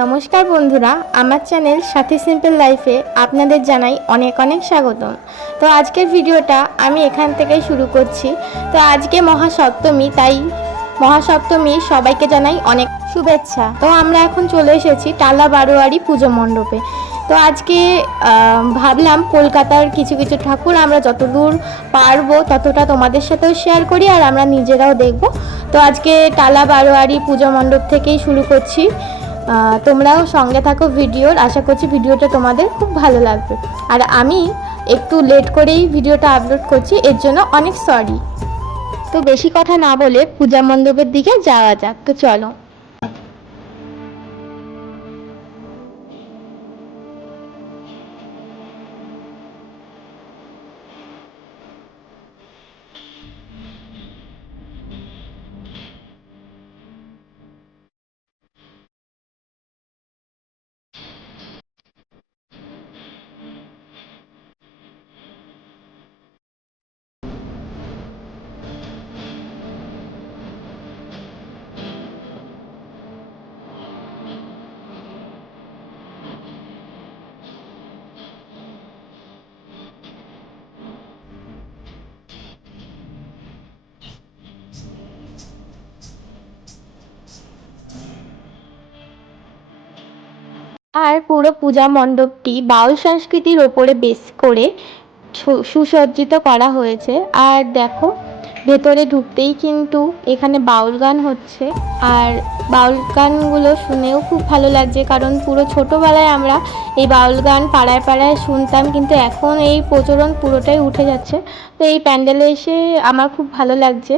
নমস্কার বন্ধুরা, আমার চ্যানেল সাথী সিম্পল লাইফে আপনাদের জানাই অনেক অনেক স্বাগতম। তো আজকের ভিডিওটা আমি এখান থেকেই শুরু করছি। তো আজকে মহাসপ্তমী, তাই মহাসপ্তমী সবাইকে জানাই অনেক শুভেচ্ছা। তো আমরা এখন চলে এসেছি টালা বারোয়ারি পুজো মণ্ডপে। তো আজকে ভাবলাম কলকাতার কিছু কিছু ঠাকুর আমরা যতদূর পারবো ততটা তোমাদের সাথেও শেয়ার করি আর আমরা নিজেরাও দেখব। তো আজকে টালা বারোয়ারি পুজো মণ্ডপ থেকেই শুরু করছি। তোমরাও সঙ্গে থাকো ভিডিওর, আশা করছি ভিডিওটা তোমাদের খুব ভালো লাগবে। আর আমি একটু লেট করেই ভিডিওটা আপলোড করছি, এর জন্য অনেক সরি। তো বেশি কথা না বলে পূজা মণ্ডপের দিকে যাওয়া যাক। তো চলো। আর পুরো পূজা মণ্ডপটি বাউল সংস্কৃতির ওপরে বেস করে সুসজ্জিত করা হয়েছে। আর দেখো, ভেতরে ঢুকতেই কিন্তু এখানে বাউল গান হচ্ছে। আর বাউল গানগুলো শুনেও খুব ভালো লাগছে, কারণ পুরো ছোটোবেলায় আমরা এই বাউল গান পাড়ায় পাড়ায় শুনতাম, কিন্তু এখন এই প্রচলন পুরোটাই উঠে যাচ্ছে। তো এই প্যান্ডেলে এসে আমার খুব ভালো লাগছে।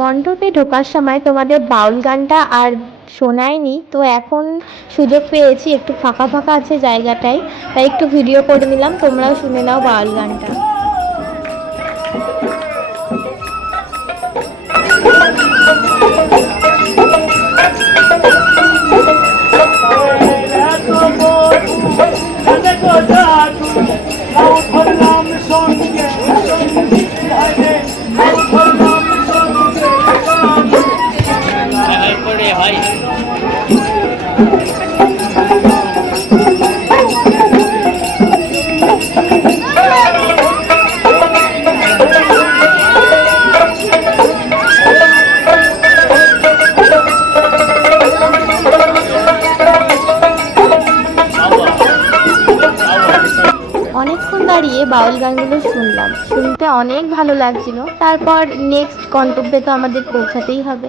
মণ্ডপে ঢোকার সময় তোমাদের বাউল গানটা আর শোনায়নি, তো এখন সুযোগ পেয়েছি, একটু ফাঁকা ফাঁকা আছে জায়গাটায়, তাই একটু ভিডিও করে নিলাম। তোমরাও শুনে নাও বাউল গানটা। অনেকক্ষণ দাঁড়িয়ে বাউল গানগুলো শুনলাম, শুনতে অনেক ভালো লাগছিল। তারপর নেক্সট গন্তব্যে তো আমাদের পৌঁছাতেই হবে,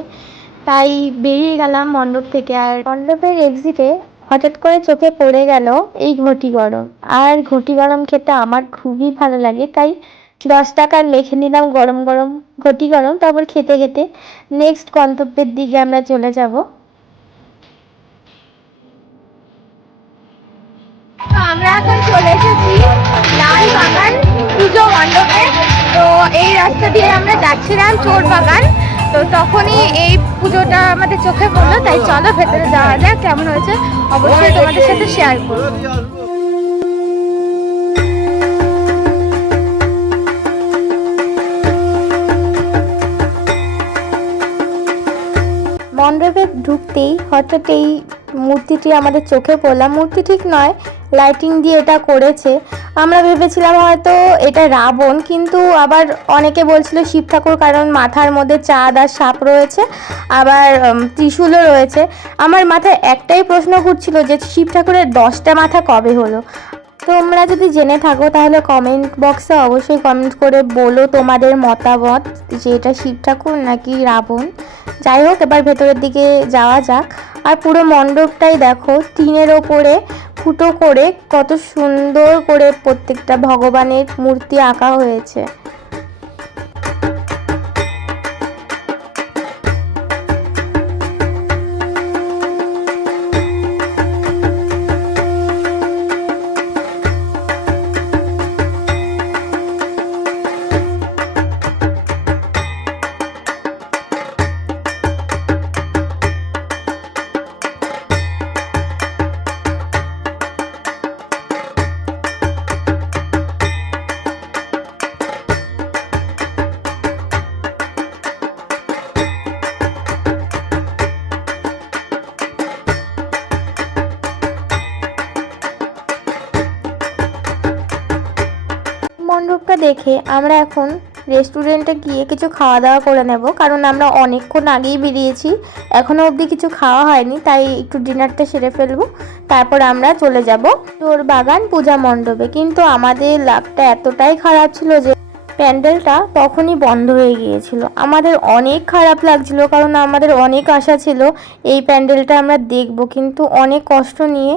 তাই বেরিয়ে গেলাম মণ্ডপ থেকে। আর মণ্ডপের এক্সিটে হঠাৎ করে চোখে পড়ে গেল এই ঘটি গরম। আর ঘটি গরম খেতে আমার খুবই ভালো লাগে, তাই 10 টাকার মেখে নিলাম গরম গরম, ঘটি গরম। তারপর খেতে খেতে নেক্সট গন্তব্যের দিকে আমরা চলে যাব। তো আমরা এখন চলে এসেছি লাল বাগান পুজো মণ্ডপে। তো এই রাস্তা দিয়ে আমরা যাচ্ছিলাম চোর বাগান, তো তখনই এই পুজোটা আমাদের চোখে পড়লো। তাই চলো ভেতরে যাওয়া যাক, কেমন হয়েছে অবশ্যই তোমাদের সাথে শেয়ার করবো। মণ্ডপে ঢুকতেই হঠাৎ এই মূর্তিটি আমাদের চোখে পড়লাম। মূর্তি ঠিক নয়, লাইটিং দিয়ে এটা করেছে। আমরা ভেবেছিলাম হয়তো এটা রাবণ, কিন্তু আবার অনেকে বলছিল শিব ঠাকুর, কারণ মাথার মধ্যে চাঁদ আর সাপ রয়েছে, আবার ত্রিশূলও রয়েছে। আমার মাথায় একটাই প্রশ্ন ঘুরছিল যে শিব ঠাকুরের 10টা মাথা কবে হলো। তোমরা যদি জেনে থাকো তাহলে কমেন্ট বক্সে অবশ্যই কমেন্ট করে বলো তোমাদের মতামত যে এটা শিব ঠাকুর নাকি রাবণ। যাই হোক, এবার ভেতরের দিকে যাওয়া যাক। আর পুরো মণ্ডপটাই দেখো টিনের ওপরে ফুটো করে কত সুন্দর করে প্রত্যেকটা ভগবানের মূর্তি আঁকা হয়েছে। মণ্ডপটা দেখে আমরা এখন রেস্টুরেন্টে গিয়ে কিছু খাওয়া দাওয়া করে নেব, কারণ আমরা অনেকক্ষণ আগেই বেরিয়েছি, এখনও অবধি কিছু খাওয়া হয়নি। তাই একটু ডিনারটা সেরে ফেলবো, তারপর আমরা চলে যাব চোর বাগান পূজা মণ্ডপে। কিন্তু আমাদের লাকটা এতটাই খারাপ ছিল যে প্যান্ডেলটা তখনই বন্ধ হয়ে গিয়েছিল। আমাদের অনেক খারাপ লাগছিল, কারণ আমাদের অনেক আশা ছিল এই প্যান্ডেলটা আমরা দেখব, কিন্তু অনেক কষ্ট নিয়ে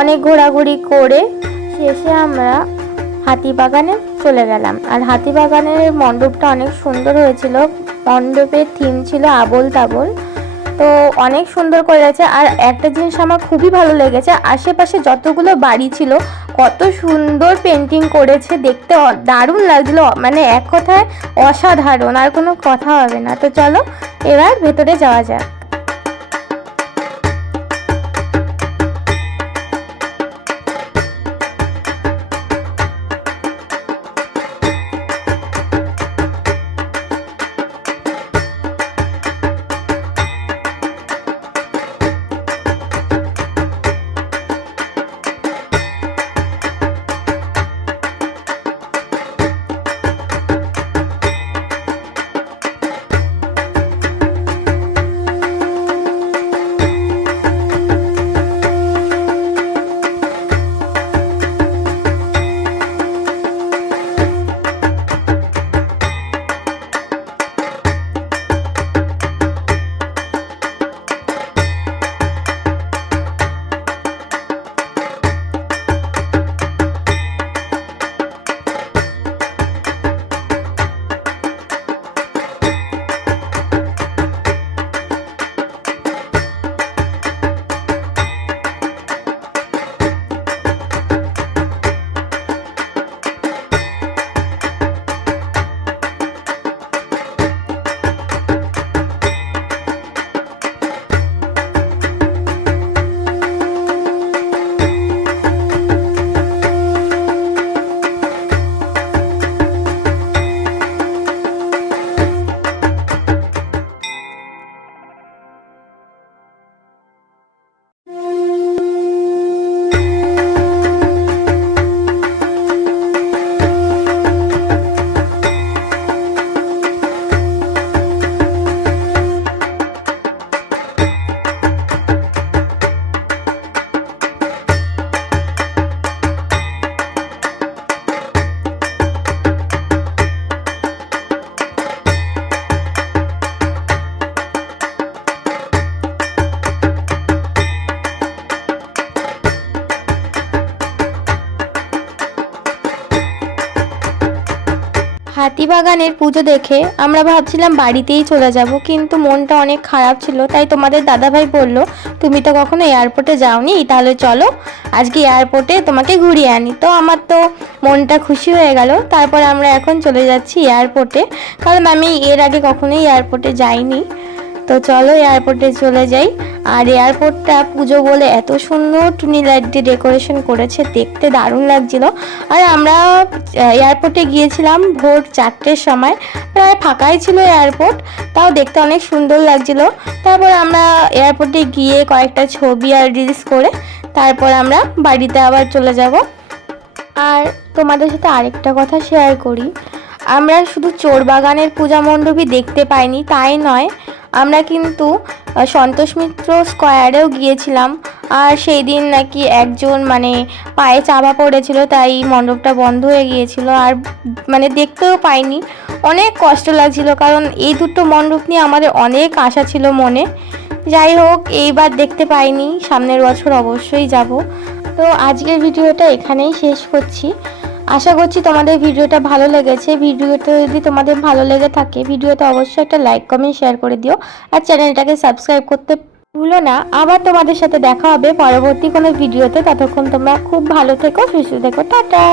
অনেক ঘোরাঘুরি করে শেষে আমরা হাতিবাগানে চলে গেলাম। আর হাতিবাগানের মণ্ডপটা অনেক সুন্দর হয়েছিল, মণ্ডপের থিম ছিল আবোল তাবোল, তো অনেক সুন্দর করেছে। আর একটা জিনিস আমার খুবই ভালো লেগেছে, আশেপাশে যতগুলো বাড়ি ছিল কত সুন্দর পেন্টিং করেছে, দেখতে দারুণ লাগছিল, মানে এক কথায় অসাধারণ, আর কোনো কথা হবে না। তো চলো এবার ভেতরে যাওয়া যাক। হাতিবাগানের পুজো দেখে আমরা ভাবছিলাম বাড়িতেই চলে যাব, কিন্তু মনটা অনেক খারাপ ছিল। তাই তোমাদের দাদাভাই বলল, তুমি তো কখনো এয়ারপোর্টে যাওনি, তাহলে চলো আজকে এয়ারপোর্টে তোমাকে ঘুরিয়ে আনি। তো আমার তো মনটা খুশি হয়ে গেল। তারপর আমরা এখন চলে যাচ্ছি এয়ারপোর্টে, কারণ আমি এর আগে কখনোই এয়ারপোর্টে যাইনি। তো চলো এয়ারপোর্টে চলে যাই। আর এয়ারপোর্টটা পুজো বলে এত সুন্দর টুনি লাইট দিয়ে ডেকোরেশন করেছে, দেখতে দারুণ লাগছিল। আর আমরা এয়ারপোর্টে গিয়েছিলাম ভোর 4টের সময়, প্রায় ফাঁকাই ছিল এয়ারপোর্ট, তাও দেখতে অনেক সুন্দর লাগছিল। তারপর আমরা এয়ারপোর্টে গিয়ে কয়েকটা ছবি আর রিলস করে তারপর আমরা বাড়িতে আবার চলে যাব। আর তোমাদের সাথে আরেকটা কথা শেয়ার করি, আমরা শুধু চোরবাগানের পূজা মণ্ডপই দেখতে পাইনি তাই নয়, আমরা কিন্তু সন্তোষ মিত্র স্কোয়ারেও গিয়েছিলাম। আর সেই দিন নাকি একজন পায়ে চাপা পড়েছিল, তাই মণ্ডপটা বন্ধ হয়ে গিয়েছিল। আর দেখতেও পাইনি, অনেক কষ্ট লাগছিল, কারণ এই দুটো মণ্ডপ নিয়ে আমাদের অনেক আশা ছিল মনে। যাই হোক, এইবার দেখতে পাইনি, সামনের বছর অবশ্যই যাব। তো আজকের ভিডিওটা এখানেই শেষ করছি। আশা করছি তোমাদের ভিডিওটা ভালো লেগেছে। ভিডিওটা যদি তোমাদের ভালো লেগে থাকে, ভিডিওতে অবশ্যই একটা লাইক কমেন্ট শেয়ার করে দিও, আর চ্যানেলটাকে সাবস্ক্রাইব করতে ভুলো না। আবার তোমাদের সাথে দেখা হবে পরবর্তী কোনো ভিডিওতে। ততক্ষণ তোমরা খুব ভালো থেকো, সুস্থ থেকো, টাটা।